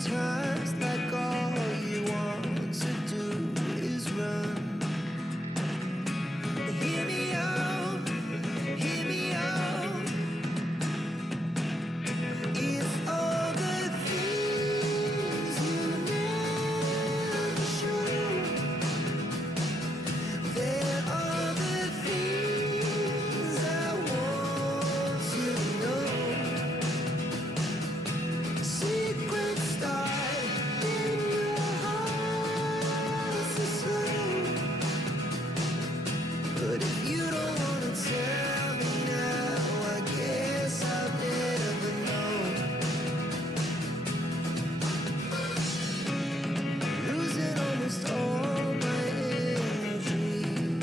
sometimes like all you want to do is run. Hear me out, hear me out. It's all the things you never show. There are the things I want to know. Secrets start in your heart so slow. But if you don't wanna tell me now, I guess I'll never know. Losing almost all my energy.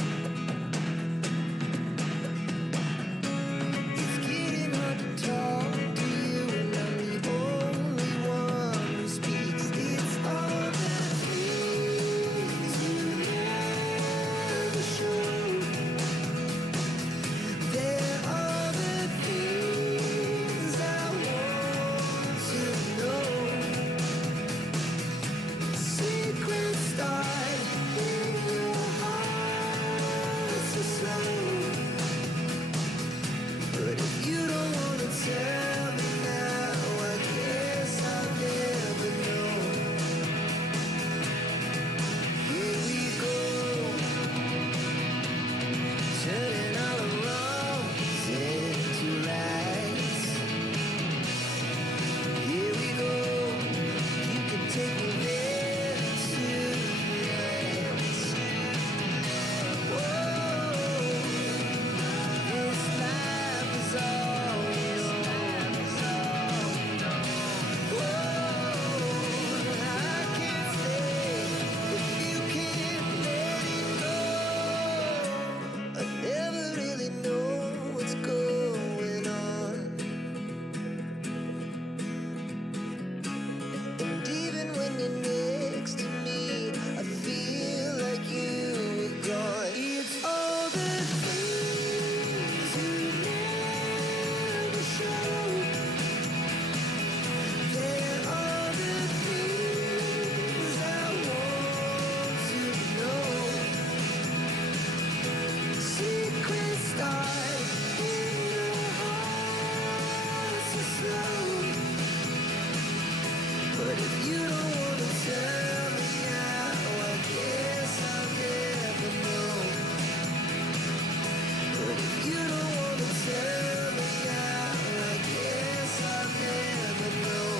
It's getting hard to talk to you, and I'm the only one who speaks. It's all the things you never show. There are the things I want to know. Secrets start in your heart so slow. But if you don't wanna tell me now, I guess I'll never know. Here we go, turning all the wrongs into rights. Here we go, you can take me there tonight. Whoa, this life is all you know. Whoa, I can't stay if you can't let it go. I never really know what's going on. And even when you're next to me, I feel like you were gone. It's all the things you never show. There are the things I want to know. Secrets start in your heart so slow. But if you don't wanna tell me now, I guess I'll never know. But if you don't wanna tell me now, I guess I'll never know.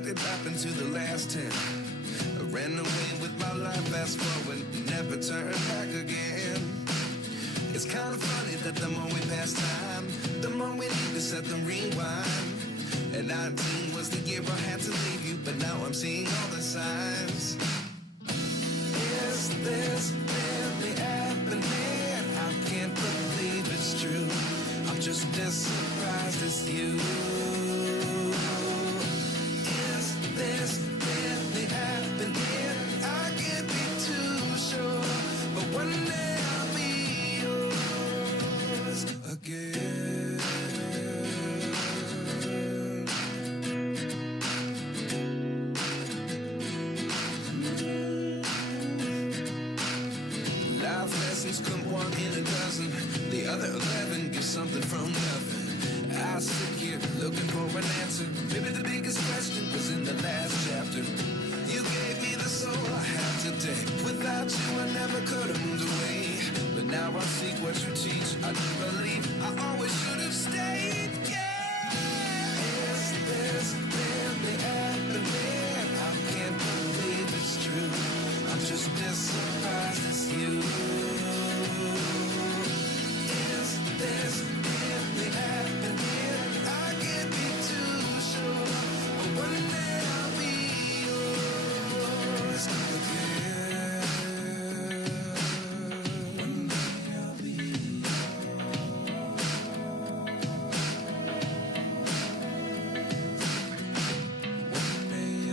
what did happen to the last 10? I ran away with my life, fast forward, never turn back again. It's kind of funny that the more we pass time, the more we need to set the rewind. And 19 was the year I had to leave you, but now I'm seeing all the signs. Is this really happening? I can't believe it's true. I'm just as surprised as you. Is this really happening? I can't be too sure, but one day I'll be yours again. Life lessons come one in a dozen, the other 11 get something from nothing. I sit here looking for an answer. Maybe the biggest question was in the last chapter. You gave me the soul I have today. Without you I never could have moved away. But now I see what you teach. I do believe I always should have stayed. Yeah. Is this really happening? I can't believe it's true. I'm just as surprised as you. Is this really happening? I can't be too sure, but one day I'll be yours again. One day I'll be One day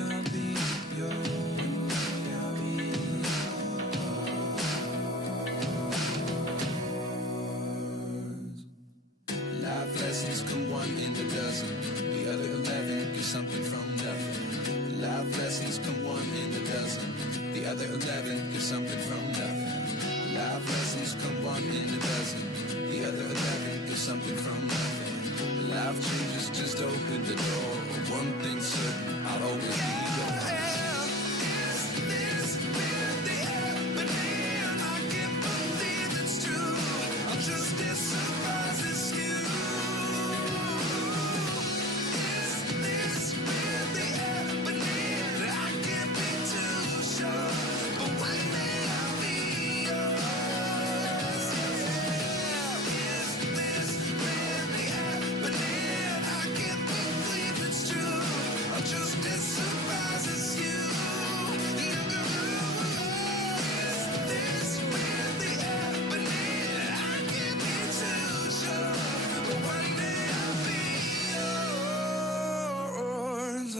I'll be Life lessons come one in a dozen, the other 11 get something from nothing. Life lessons come one in a dozen, the other 11 get something from nothing. Life lessons come one in a dozen, the other 11 get something from nothing. Life changes just open the door. One thing's certain, I'll always be yours. Is this really happening? I can't believe it's true. I'm just as surprised as you. Is this really happening? I can't be too sure, but one day I'll be yours. Is this really happening? I can't believe it's true. I'm just as surprised as you. Is this really happening? I can't be too sure, but one day I'll be yours.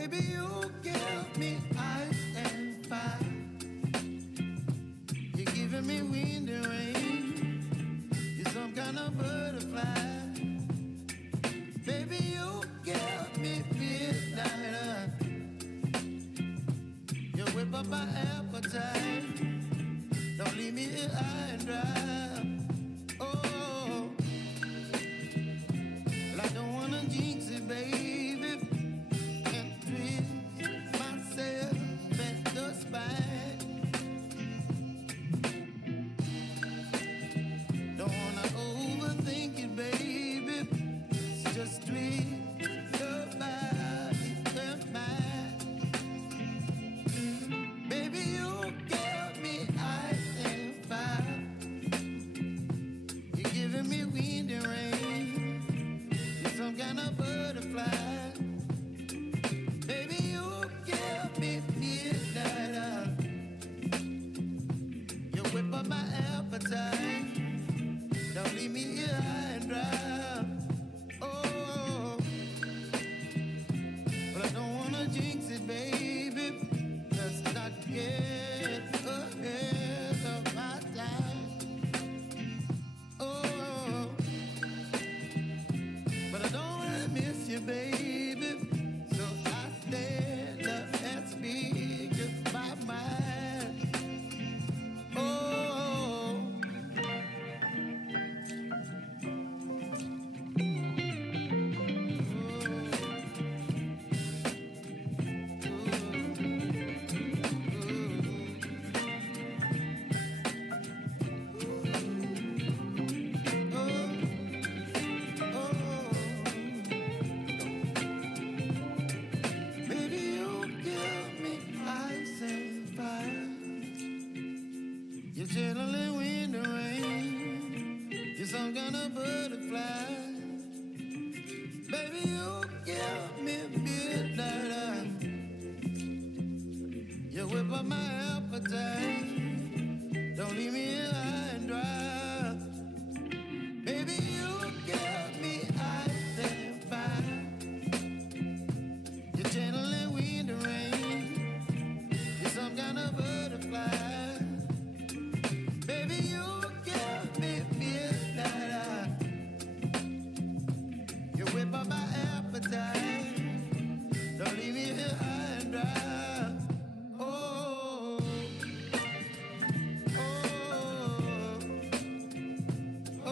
Baby, you give me ice and fire. You're giving me wind and rain. You're some kind of butterfly. Baby, you give me midnight. You whip up my appetite. Don't leave me here high and dry. Oh, well, I don't wanna jinx it, baby. Can't twist myself at the spine. Don't wanna overthink it, baby. It's just twist your body and mine. Baby, you give me ice and fire. You're giving me wind and rain. You're some kind of butterfly. Baby, you give me midnight. You whip up my appetite. Don't leave me here high and dry. Oh, but I don't wanna jinx it, baby. Let's not get ahead of my time. Oh, but I don't wanna miss you, baby. So I stand up and speak just my mind. Oh, baby, you give me ice and fire. You're channeling wind and rain. You're some kind of butterfly. Baby, you give me midnight. You whip up my appetite. Don't leave me here high and dry. Baby, you give me ice and fire. You're channeling wind and rain. You're some kind of butterfly. Baby, you give me midnight. You whip up my appetite. Don't leave me here high and dry. Oh, oh, oh,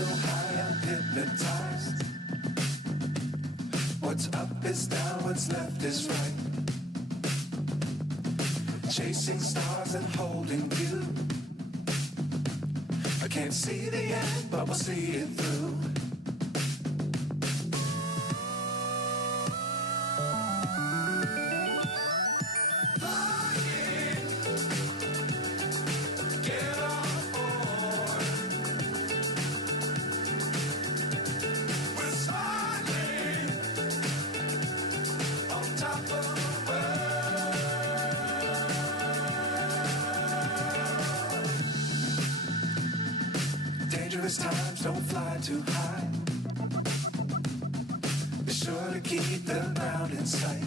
so high, I'm hypnotized. What's up is down, what's left is right. Chasing stars and holding you. I can't see the end, but we'll see it through. Dangerous times, don't fly too high. Be sure to keep the ground in sight.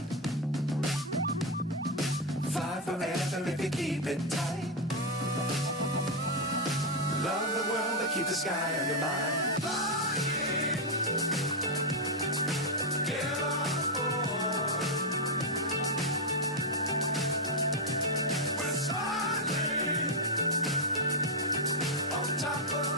Fly forever if you keep it tight. Love the world, but keep the sky on your mind. Get on board. We're soaring on top of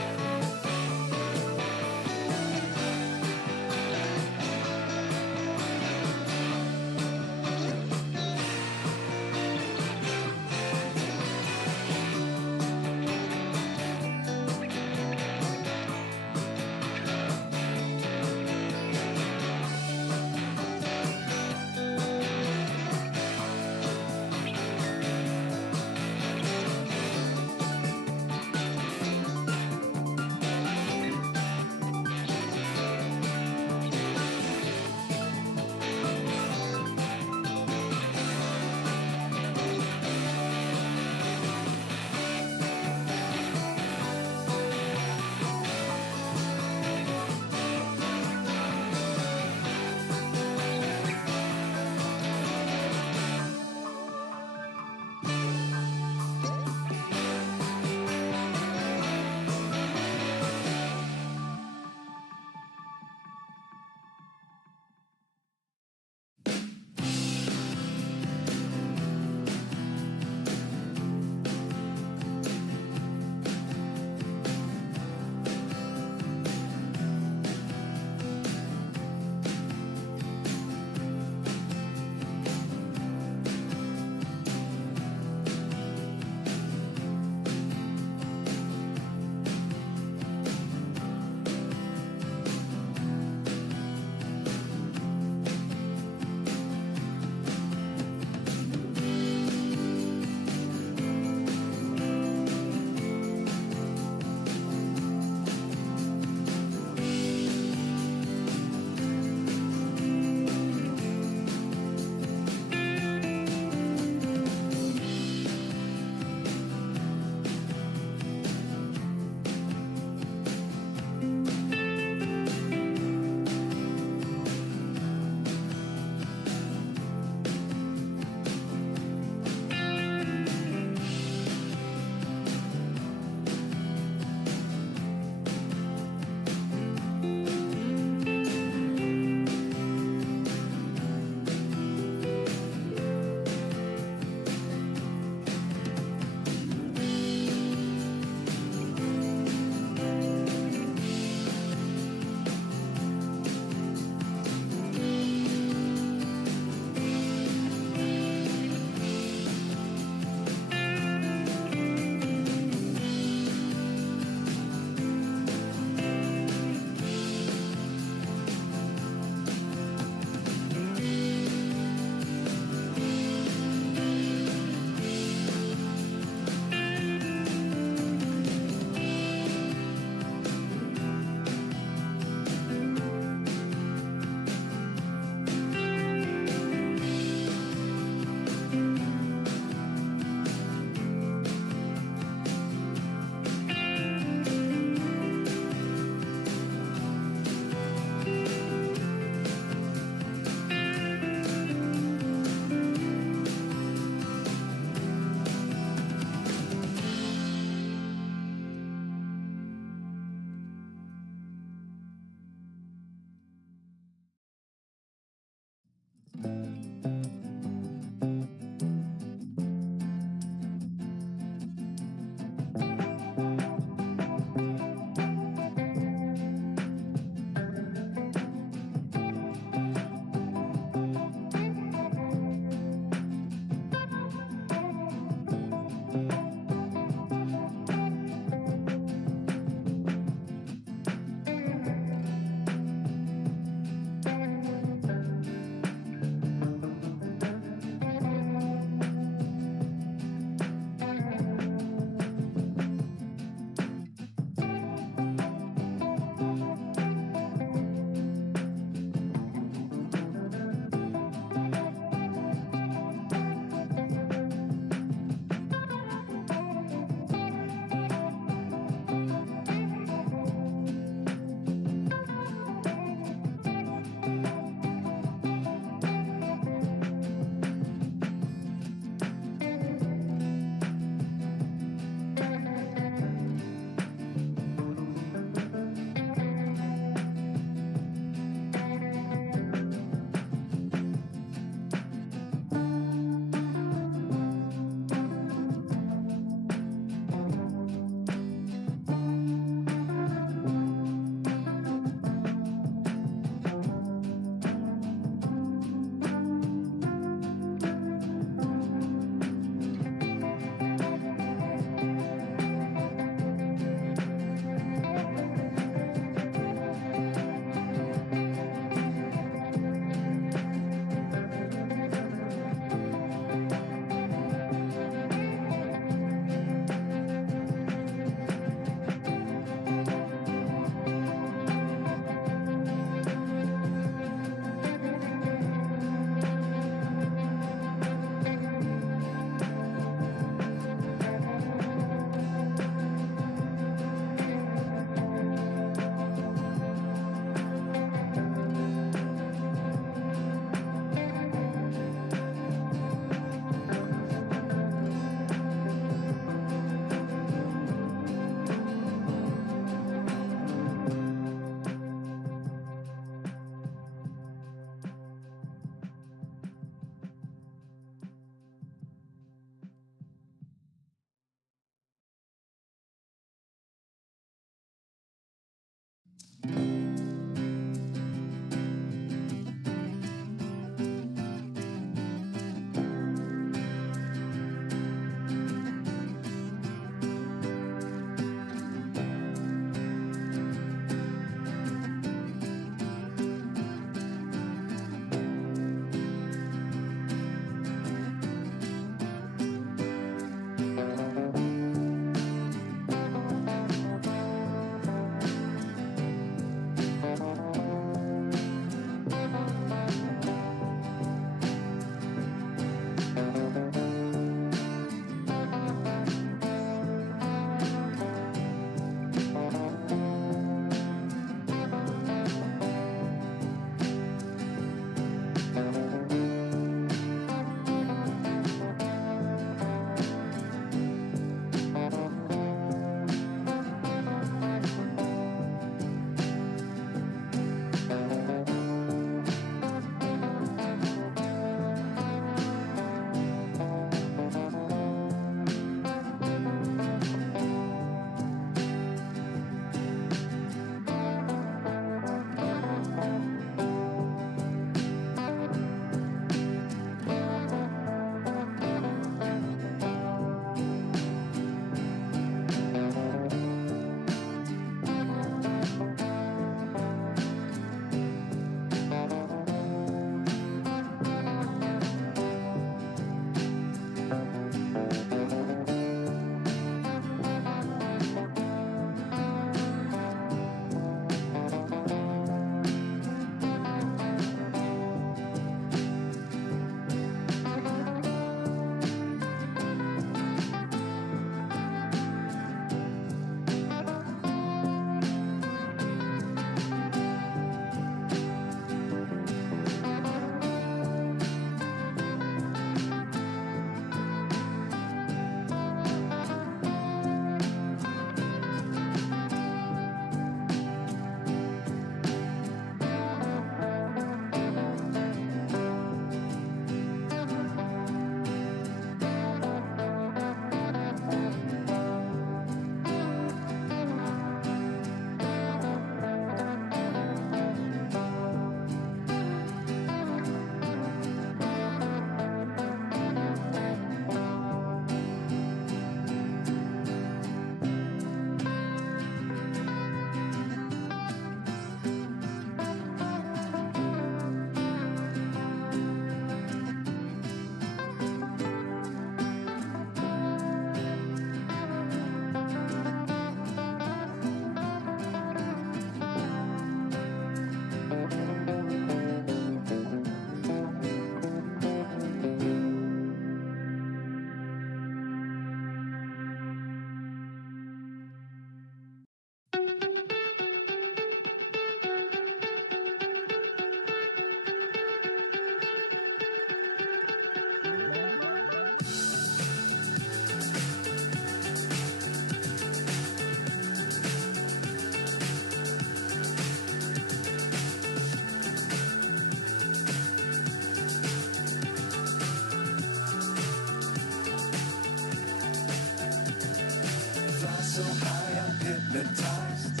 hypnotized.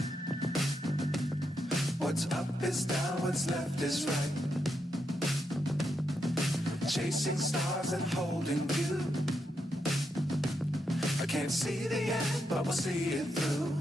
What's up is down, what's left is right. Chasing stars and holding you. I can't see the end, but we'll see it through.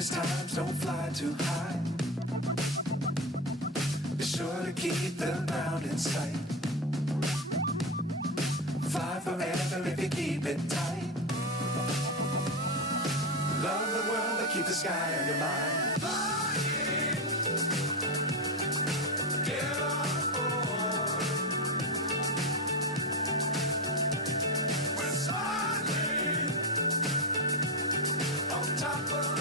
Times don't fly too high. Be sure to keep the ground in sight. Fly forever if you keep it tight. Love the world but keep the sky on your mind. Get on board. We're soaring on top of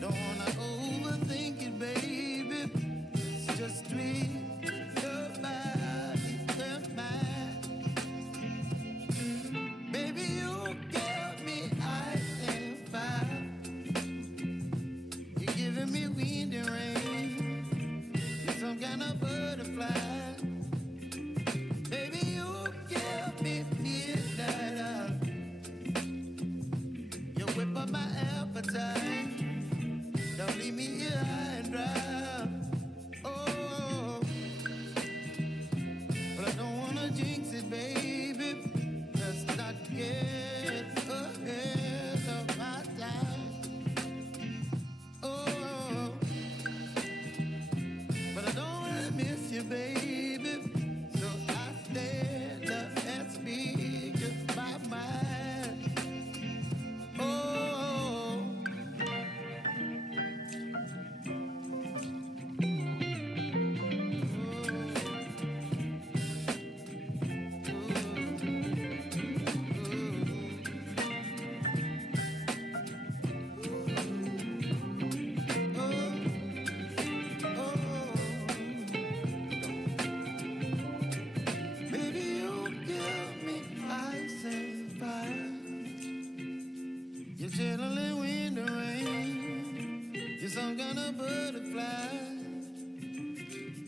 Don't wanna overthink it, baby. leave me here high and dry. Oh, but I don't wanna jinx it, baby. Let's not get ahead of my time. Oh, but I don't wanna miss you, baby. So I stand up and speak my mind. Oh, baby, you give me ice and fire. You're chilling wind and rain. You're some kind of butterfly.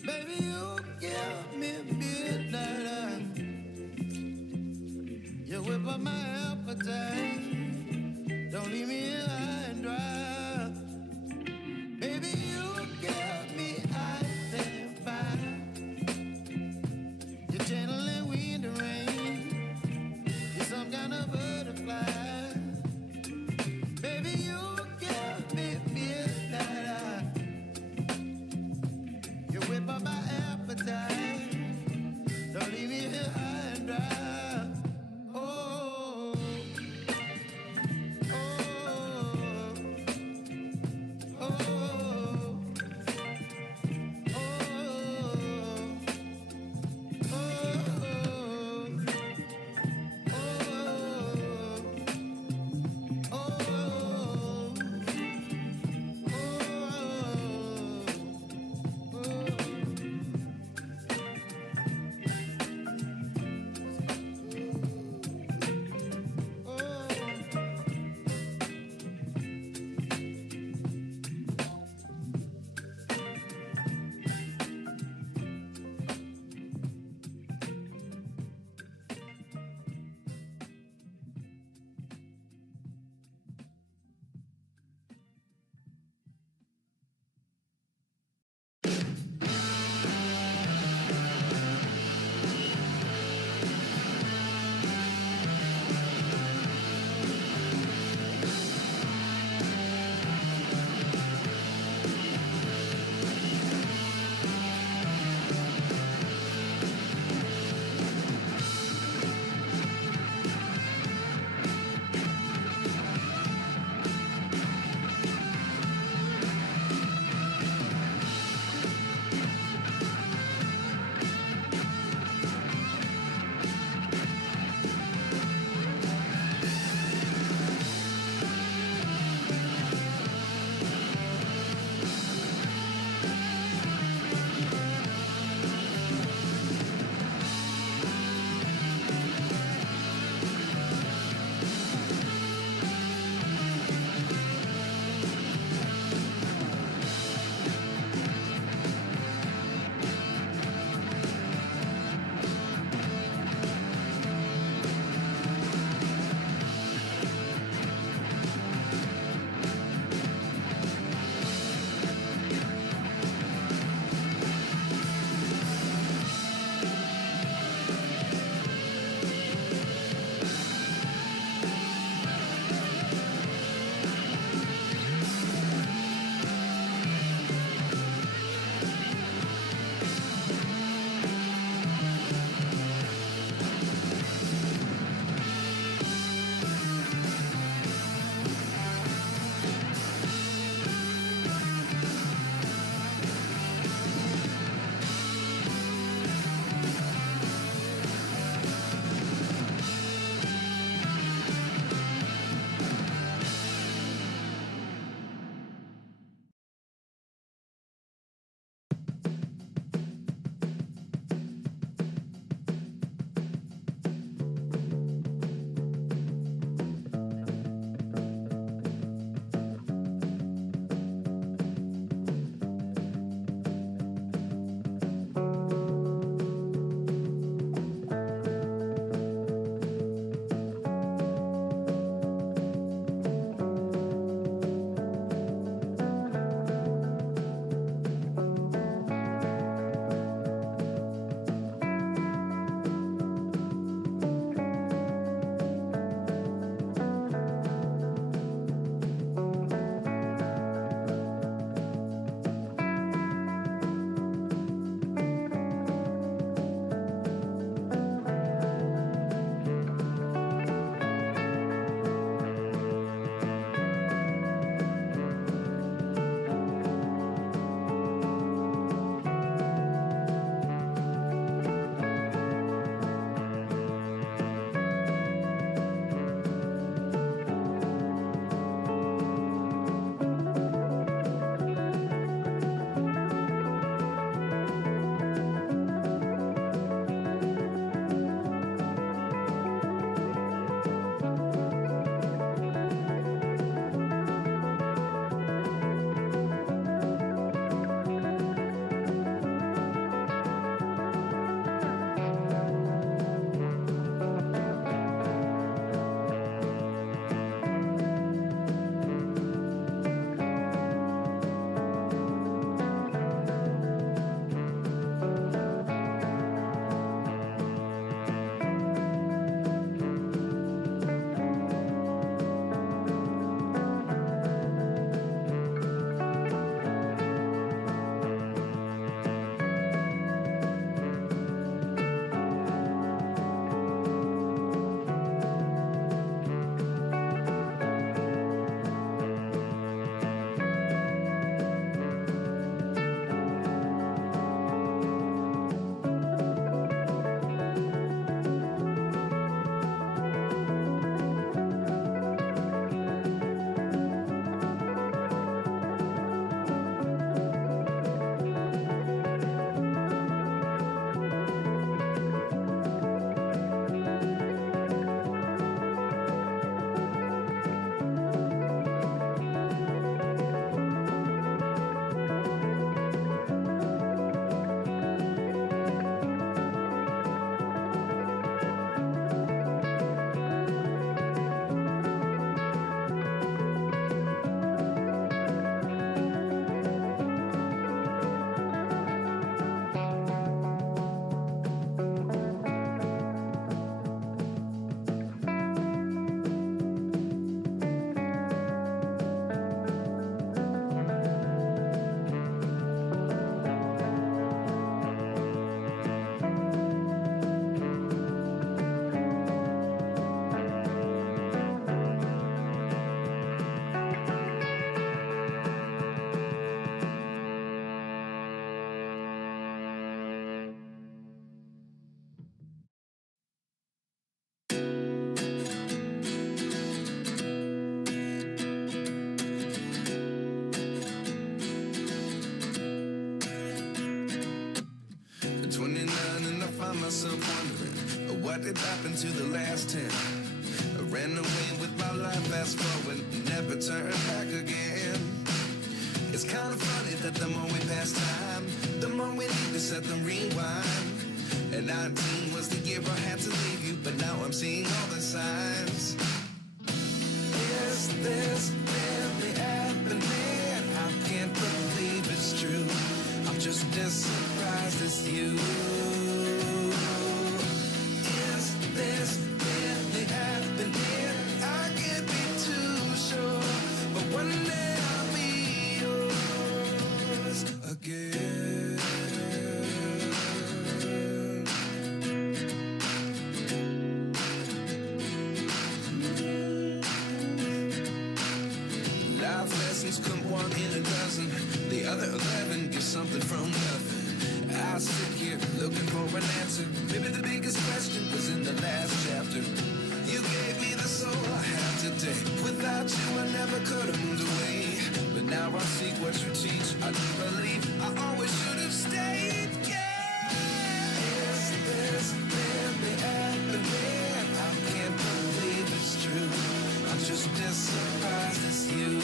Baby, you give me midnight. You whip up my appetite. Don't leave me here high and dry. Baby, you give me ice and fire. You're channeling wind and rain. You're some kind of butterfly. Baby, you give me midnight. You whip up my appetite. Don't leave me here high and dry. Oh, oh, oh, oh, myself wondering what did happen to the last 10. I ran away with my life, fast forward, never turn back again. It's kind of funny that the more we pass time, the more we need to set them rewind. And 19 was the year I had to leave you, but now I'm seeing all the signs. Is this really happening? I can't believe it's true. I'm just as surprised as you. Is this really happening? I can't be too sure, but one day I'll be yours again. Life lessons come one in a dozen. The other 11 get something from nothing. I sit here looking for an answer. Maybe the biggest question was in the last chapter. You gave me the soul I have today. Without you I never could have moved away. But now I see what you teach. I do believe I always should have stayed. Yeah. Is this really happening? I can't believe it's true. I'm just as surprised as you.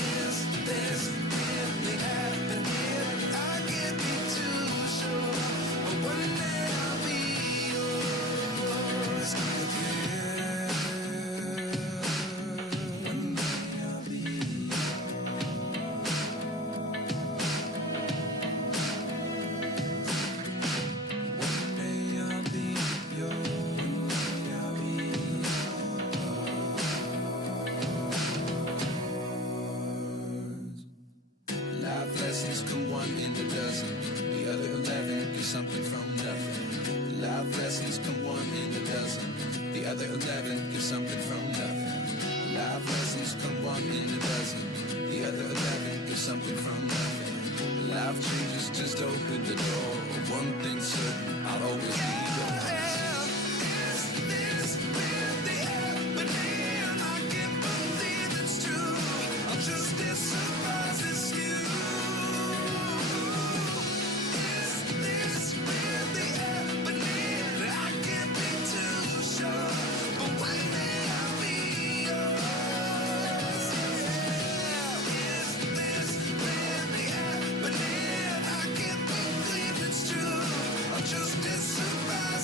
Is this really happening? I can't be too sure, but one day I'll be yours again. One day I'll be yours. One day I'll be yours. Life lessons come one in a dozen. The other 11 get something from nothing. Life lessons come one in a dozen. The other 11 get something from nothing. Life lessons come one in a dozen. The other 11 get something from nothing. Life changes just open the door. One thing's certain, I'll always be yours. Is this really happening? I can't believe it's true. I'm just as surprised as you. Is this really happening? I can't be too sure, but one day I'll be yours. Yeah. Is this really happening? I can't believe it's true. I'm just as surprised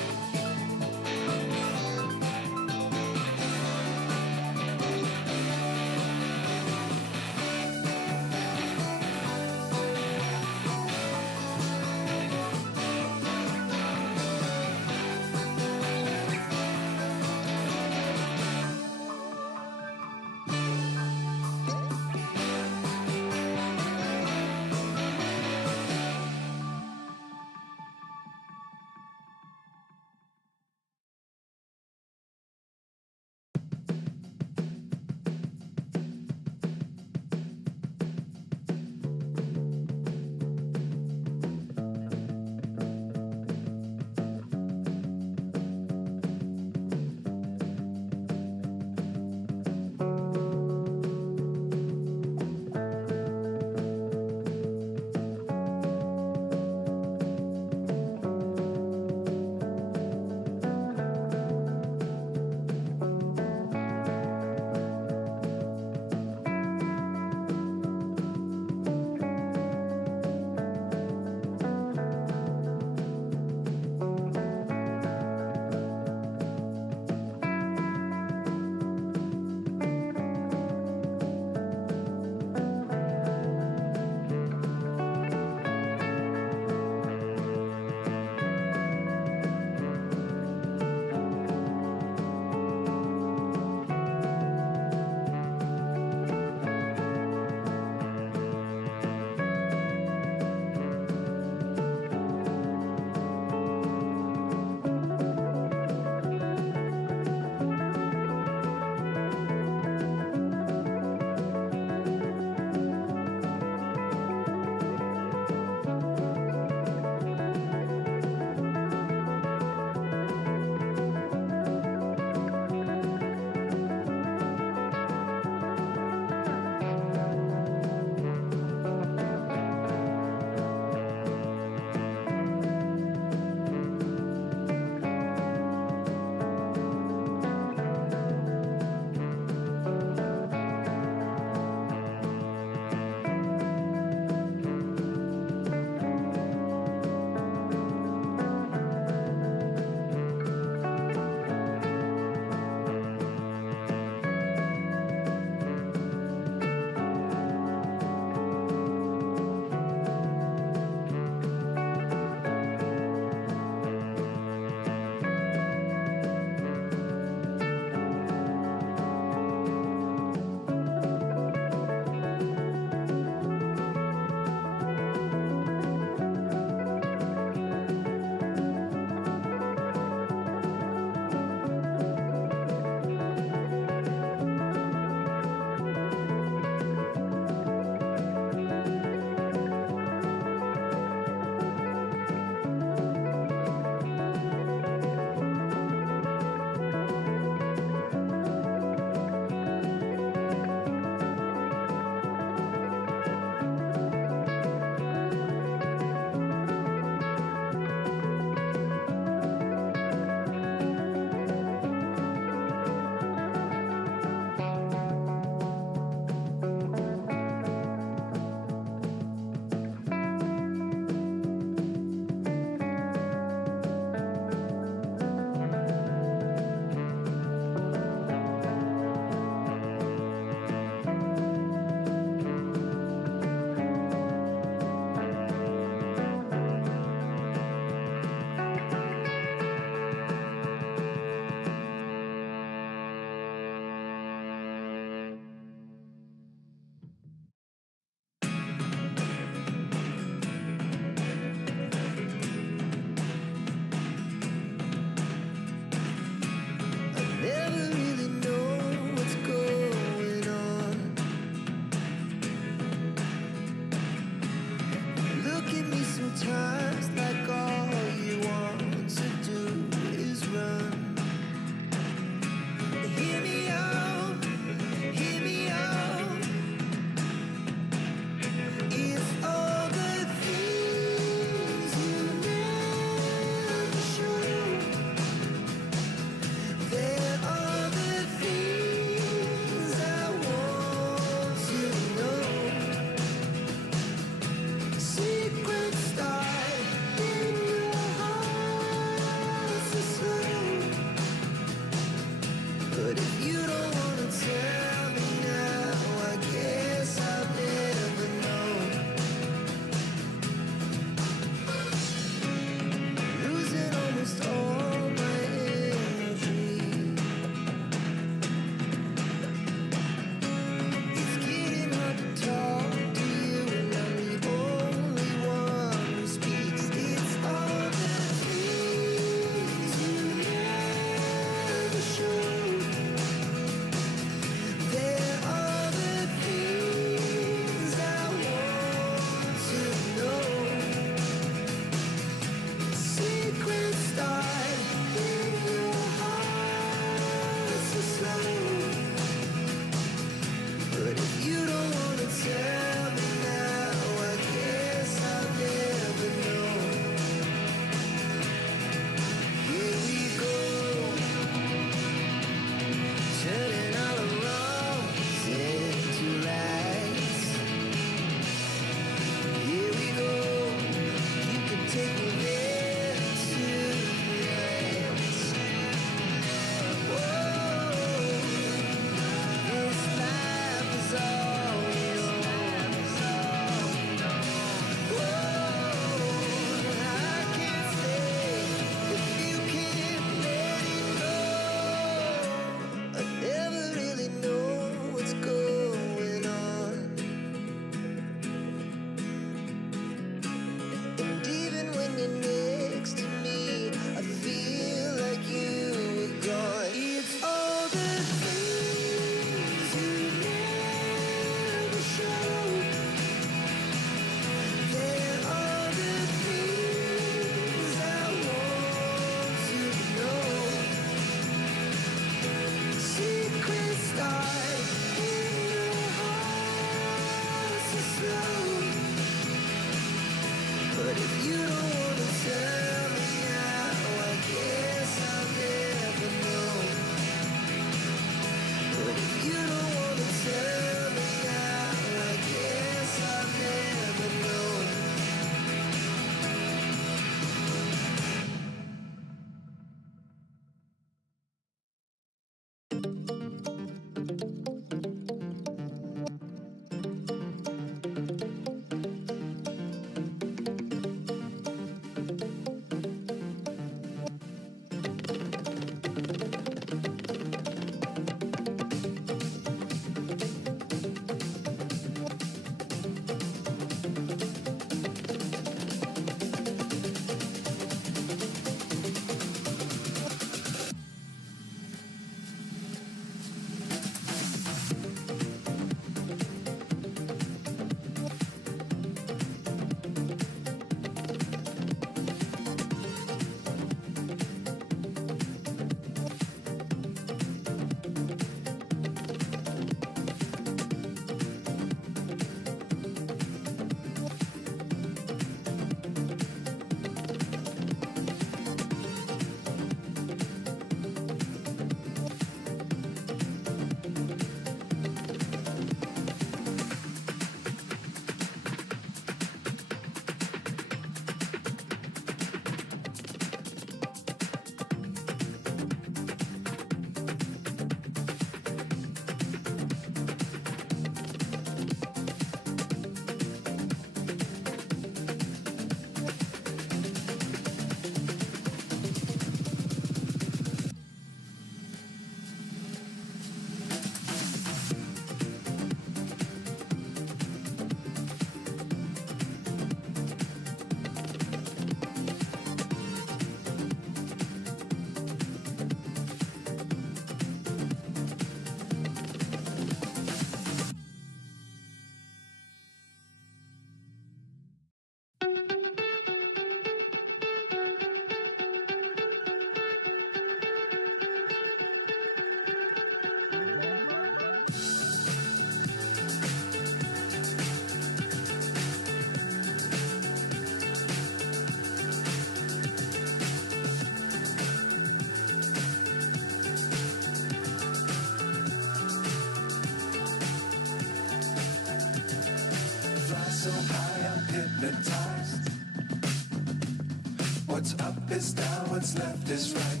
What's up is down, what's left is right.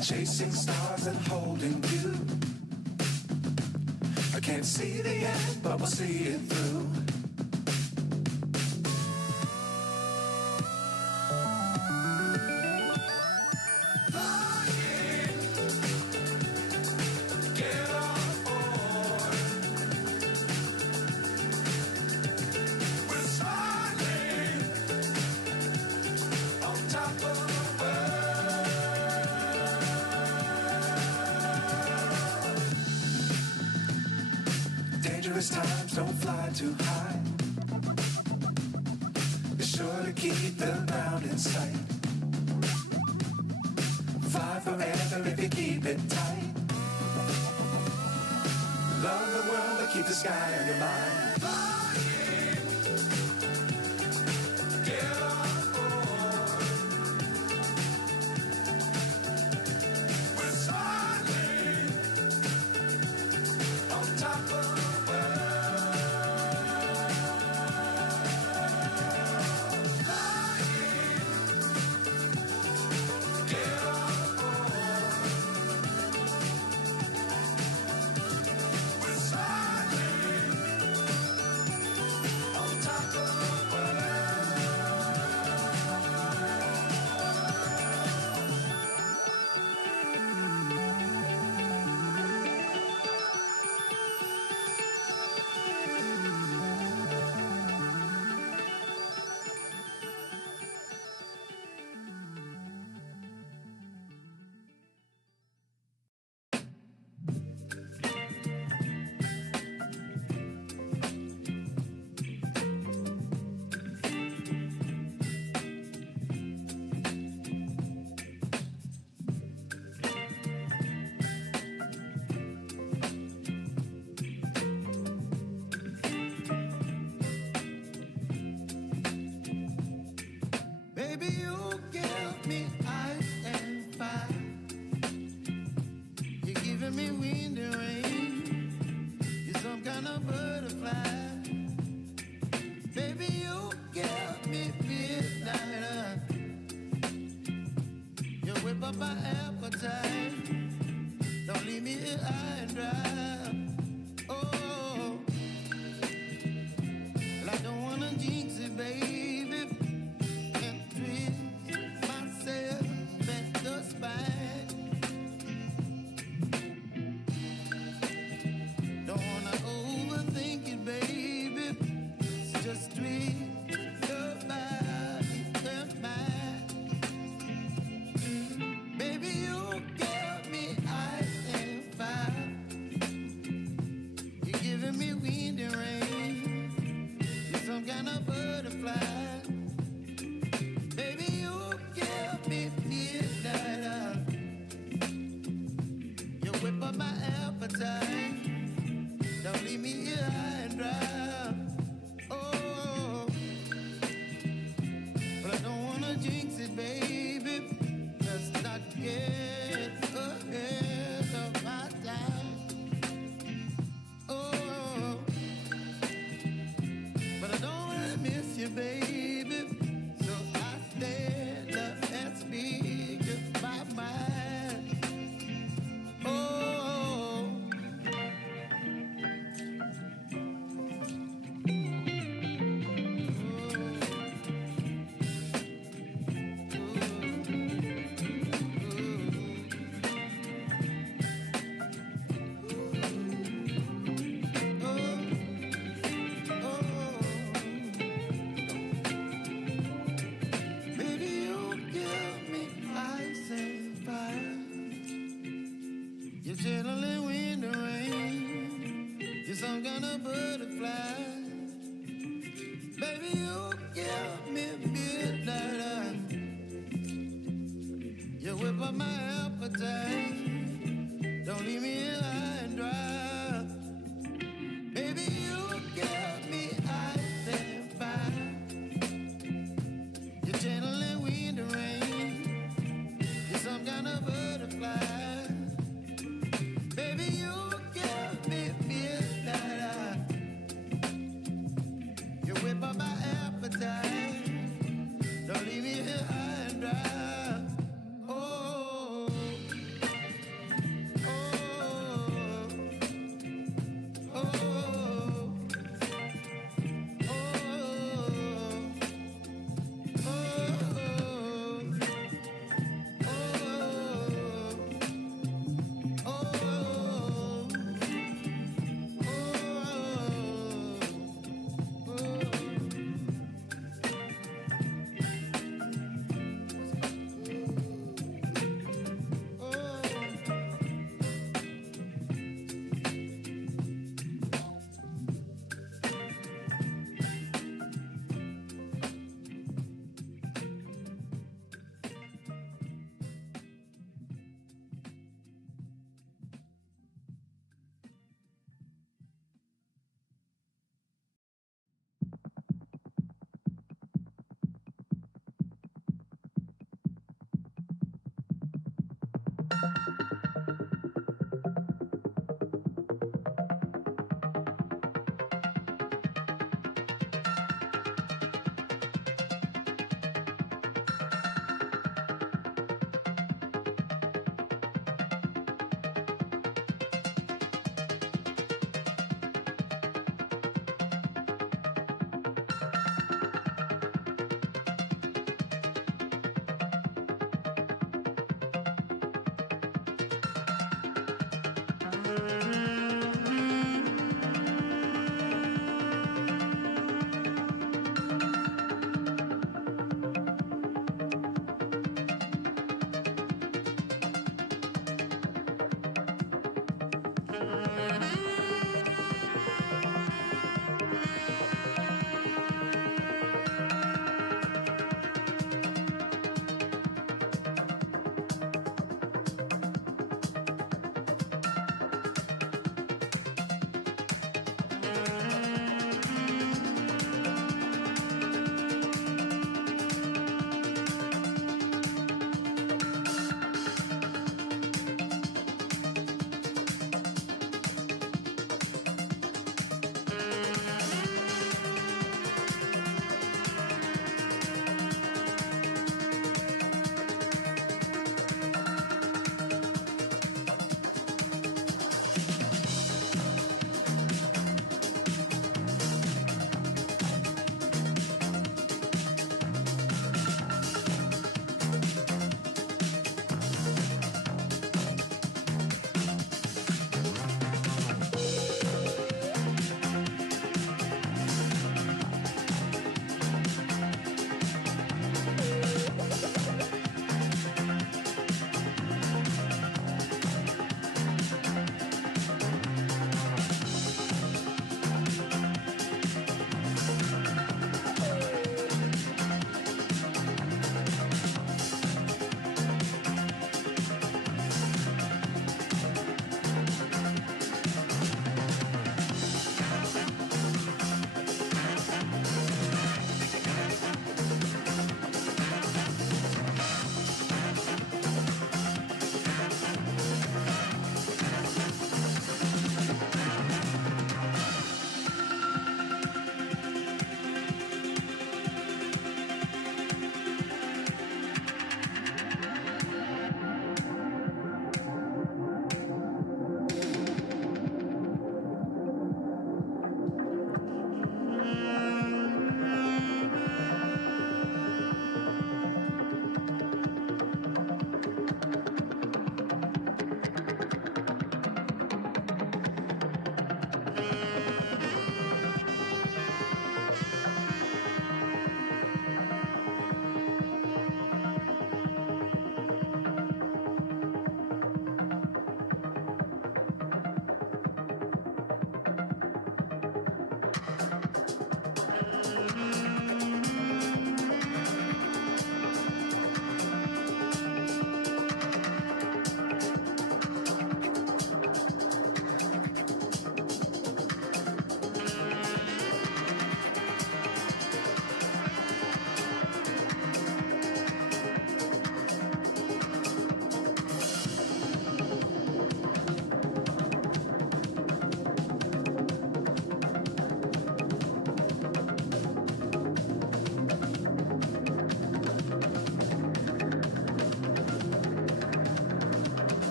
Chasing stars and holding you. I can't see the end, but we'll see it through. Dangerous times, don't fly too high. Be sure to keep the ground in sight. Fly forever if you keep it tight. Love the world, but keep the sky on your mind. Baby, you give me ice and fire. You're giving me wind and rain. You're some kind of butterfly. Baby, you give me midnight. You whip up my appetite. Don't leave me here high and dry. Oh, well, I don't wanna jinx it, baby. Baby,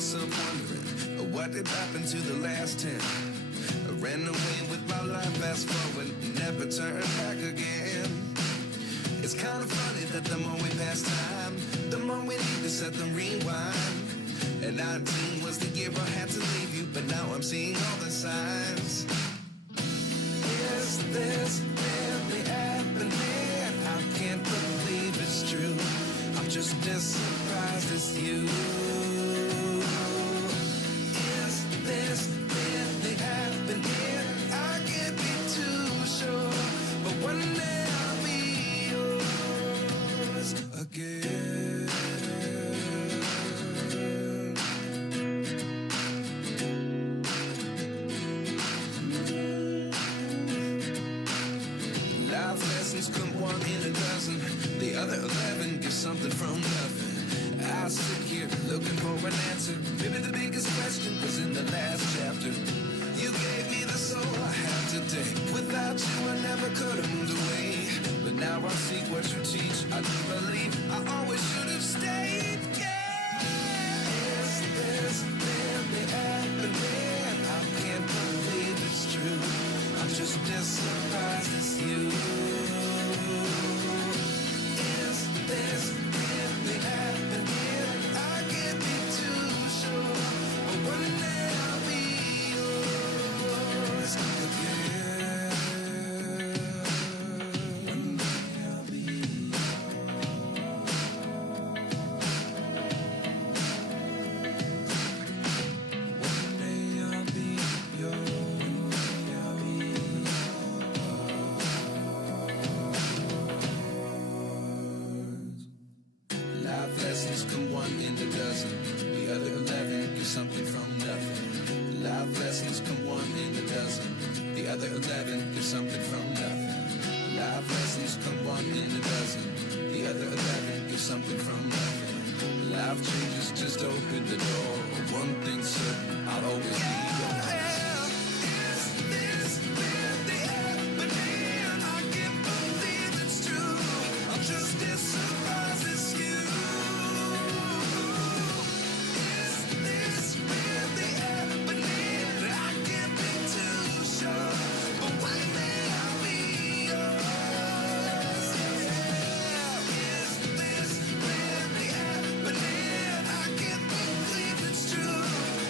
myself wondering what did happen to the last 10. I ran away with my life, fast forward, never turn back again. It's kind of funny that the more we pass time, the more we need to set the rewind. And 19 was the year I had to leave you, but now I'm seeing all the signs. Is this really happening? I can't believe it's true. I'm just as surprised as you. Is this really happening? I can't be too sure, but one day I'll be yours again. Life lessons come one in a dozen. The other 11 get something from nothing. I sit here looking for an answer. Maybe the biggest question was in the last chapter. You gave me the soul I have today. Without you I never could have moved away. But now I see what you teach. I do believe I always should have stayed. Yeah. Is this really happening? I can't believe it's true. I'm just as surprised as you. Is this really happening? I can't be too sure, but one day I'll be yours again. One day I'll be One day I'll be yours. Life lessons come one in a dozen. The other 11 get something from nothing. Life lessons come one in a dozen. The other 11 get something from nothing. Life lessons come one in a dozen. The other 11 get something from nothing. Life changes, just open the door. One thing's certain, I'll always be yours. Is this really happening? I can't believe it's true. I'm just as surprised as you. Is this really happening? I can't be too sure, but one day I'll be yours. Is this really happening? I can't believe it's true.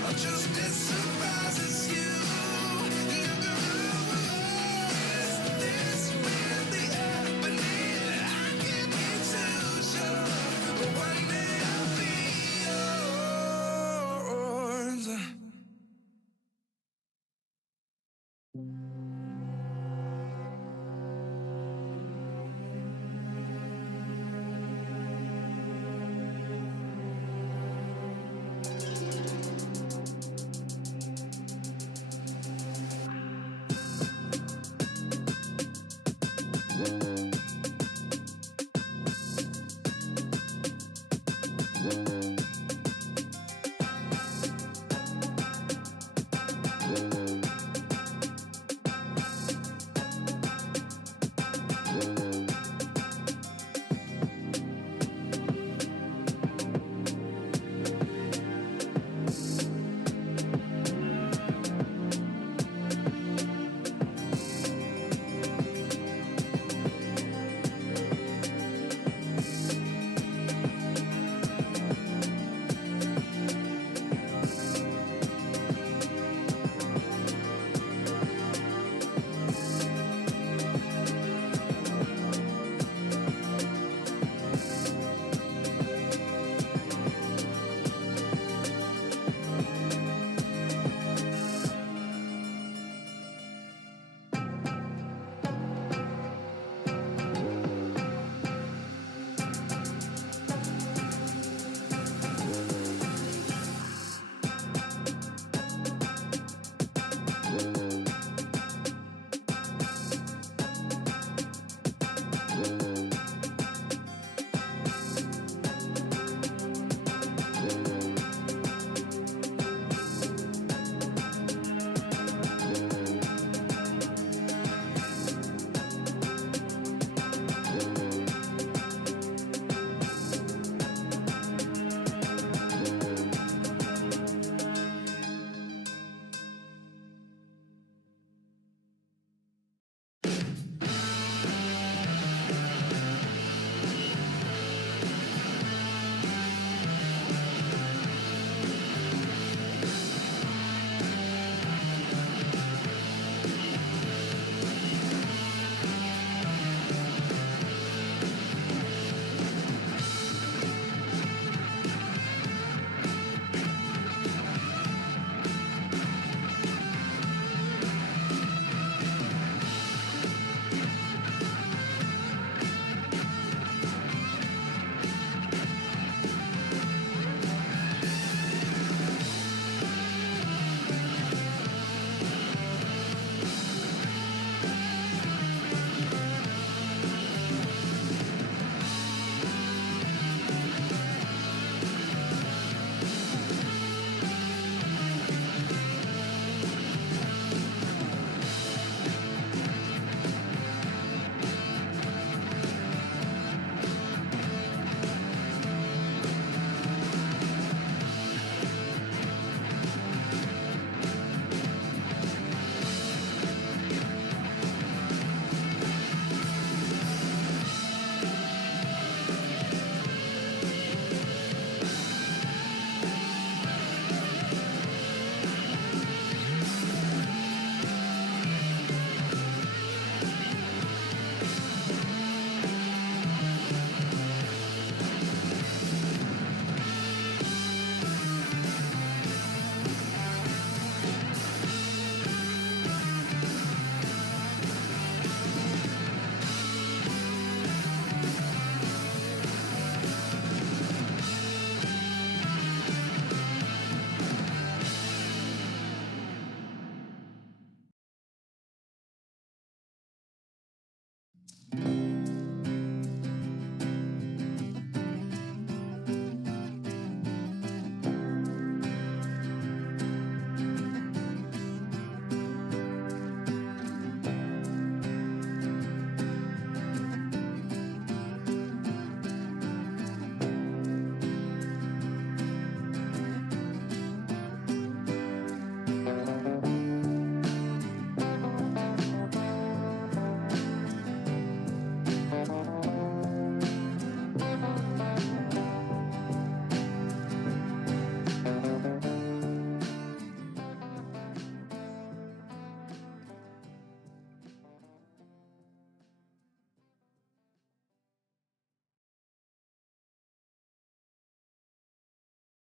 I'm just as surprised as you. Is this really happening? I can't be too sure, but one day I'll be yours.